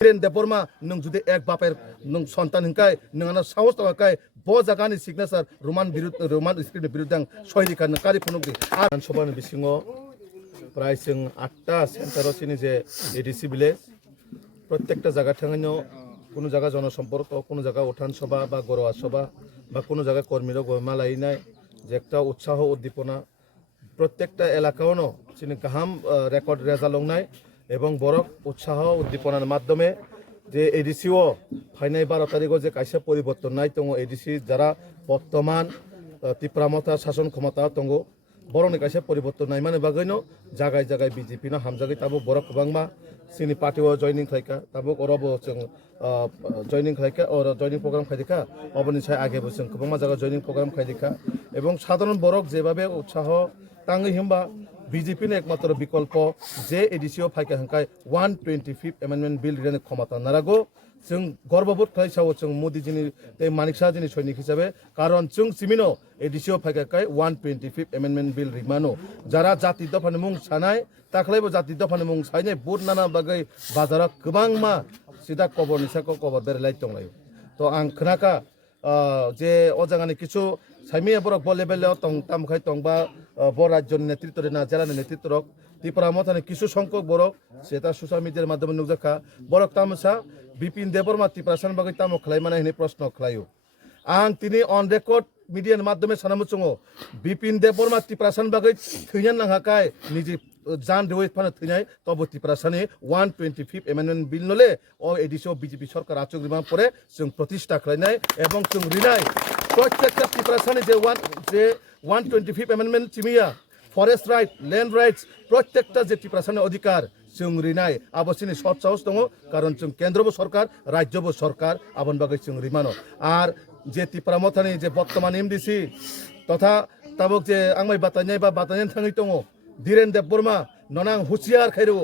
দেববর্মা নং যদি এক বাপের নং সন্তান হিংকায় নং সাহস থাকায় ব জায়গানি সিগনেচার রোমান স্ক্রিপ্টের বিরুদ্ধে সহায়িকা কারি ফুনুকি আর সভাनि बिसिङाव প্রায় जों 8টা সেন্টারও চিনি যে এডিসি ভিলেজ প্রত্যেকটা জায়গা থাঙানো কোনো জায়গা জনসম্পর্ক কোনো জায়গা উঠান সভা বা গরোয়া সভা বা কোনো জায়গা কর্মীরা গয়মা লাইনায় যে একটা উৎসাহ উদ্দীপনা প্রত্যেকটা এলাকাও চিনি গাহাম রেকর্ড রেজাল্ট এবং বড় উৎসাহ উদ্দীপনার মাধ্যমে যে এডিসিও ফাইনাল 12 তারিখও যে কাইসা পরিবর্তন নাই দङ এডিসি যারা বর্তমান ত্রিপুরামতা শাসন ক্ষমতা দङ বড়নি কাইসা পরিবর্তন নাই মানে বাগैनो জায়গায় জায়গায় বিজেপি না হামজাগै তাबो বড় गोबांमा सिनि पार्टीआव जयनिं खायका ताबो अरबो जों जयनिं खायका और जयनिं प्रग्राम खायदिका अबनि साय आगेबो जों गोबांमा जागा जयनिं प्रग्राम खायदिका এবং সাধারণ বরক যেভাবে উৎসাহ তাঙ্গি হিমবা বিজেপি একমাত্র বিকল্প যে এডিসিও ফাইকা হাঙ্কায় 125 এমেন্ডমেন্ট বিল রিটার্ন ক্ষমতা নারাগো जों गर्वबोध खालामसावो जों मोदीजीनि मानिक साहाजीनि सैनिक हिसाबै कारण जों सिमिनो एडिसिओ फाइकाय 125 एमेन्डमेन्ट बिल रिमानो जारा जाति दफानि मुं सानाय दाख्लैबो जाति दफानि मुं सायनाय बुट नाना बागै बाजाराव गोबांमा सिदा कबर निसाखौ कबर बेरलाय दंलायो तो आं खोनाका जे अजागानि किछु साइमिया बरक बले बेलायाव तामखाय तंबा बर राज्यनि नेतृत्व ना जिल्लानि नेतृत्व ত্রিপুরা মতানি কিছু সংখ্যক বরক সেটা সোশ্যাল মিডিয়ার মাধ্যমে নুজাখা বরক তামসা বিপিন দেববর্মা ত্রিপুরাসান বাগৈ তামো খালাইমানা হিনি প্রশ্ন খালাयो आं तिनी अन रेकर्ड मिडियानि माध्यमे सानामुचङो बिपिन देबबर्मा त्रिपुरासान बागै थैनान नांहाखाय निजे जान देवै फानो थैनाय तबो त्रिपुरासानि 125 एमेन्डमेन्ट बिल नले अ एडिसिओ बिजेपि सरकार आचुग्रिमा परे जों प्रतिष्ठा खालायनाय एवं जों रिनाय प्रत्येकटा त्रिपुरासानि जे 125 एमेन्डमेन्ट चिमिया फरेस्ट राइट लैंड राइट्स प्रत्येकटा जे त्रिपुरासानि अधिकार जों रिनाय आबसिनि सत साहस दङ कारण जों केन्द्रबो सरकार राज्यबो सरकार आबन बागै जों रिमानो आर जे त्रिपुरा मथानि जे बर्तमान एमडिसि तथा ताबक जे आंमाय बातायनाय बा बातायनाय थाङै दङ धीरेन देबबर्मा ननां हुसियार खायरो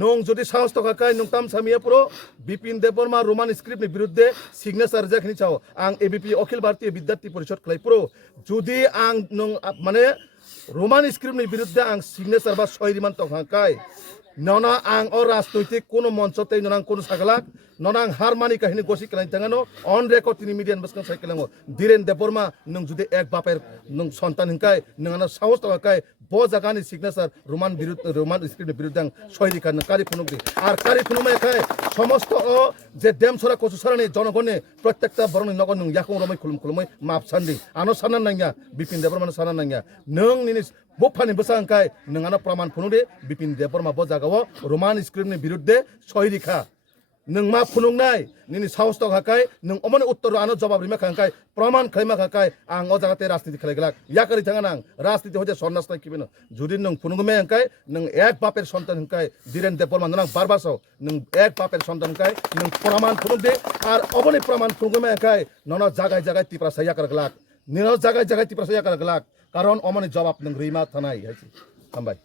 नों जुदि साहस थाखाय नों ताम सामिया प्रो बिपिन देबबर्मा रोमान स्क्रिप्टनि बिरुद्धे सिगनेचार जाखिनि चाव आं एबिपि अखिल भारतीय विद्यार्थी परिषद खालाय प्रो जुदि आं नों माने रोमान स्क्रिप्टनि बिरुद्धे आं सिगनेचार बा सयरिमान तखाय नना आं और राजनैतिक कोनो मंचते ननां कोनो सागलाक ननां हारमानि काहिनी गसि कलाइन थाङानो अन रेकर्ड तिनि मिडियान बसकां साइकेलाङो धीरेन देबबर्मा नों जुदि एक बापेर नों सन्तान हिंकाय नोंना साहस थाखाय ब जागानि सिगनेचार रोमान स्क्रिप्टनि बिरुद्धे सयरिखा कारि फुनुगि आर कारि फुनुमायखाय समस्त जे देमसरा कचुसरानि जनगणनि प्रत्येकटा बरनि नगन नों याखौ रमै खुलुमै माप सान्दि आनो सानना नांया बिपिन देबबर्मानो सानना नांया नों निनि बफानि बसांखाय नोंआनो प्रमाण फुनुदे बिपिन देबबर्मा ब जागाव रोमान स्क्रिप्टनि बिरुद्धे सयरिखा नों मा फुनुंनाय निनि साहस थाखाय नों अमन उत्तर आनो जवाब रिमा खांखाय प्रमाण खायमा खांखाय आं अ जागाते राजनीति खालायगलाक याकारि थाङा नां राजनीति होजे सन्नास नायखिबेनो जुदि नों फुनुंगमे हांखाय नों एक बापेर सन्तान हांखाय धीरेन देबबर्मा नों बारबासाव नों एक बापेर सन्तान हांखाय नों प्रमाण फुनुंदे आर अबनि प्रमाण फुनुंगमे हांखाय ननो जागाय जागाय टिप्रा साया करगलाक निनो जागाय जागाय टिप्रा साया करगलाक कारण अमनि जवाब नों रिमा थानाय हामबाय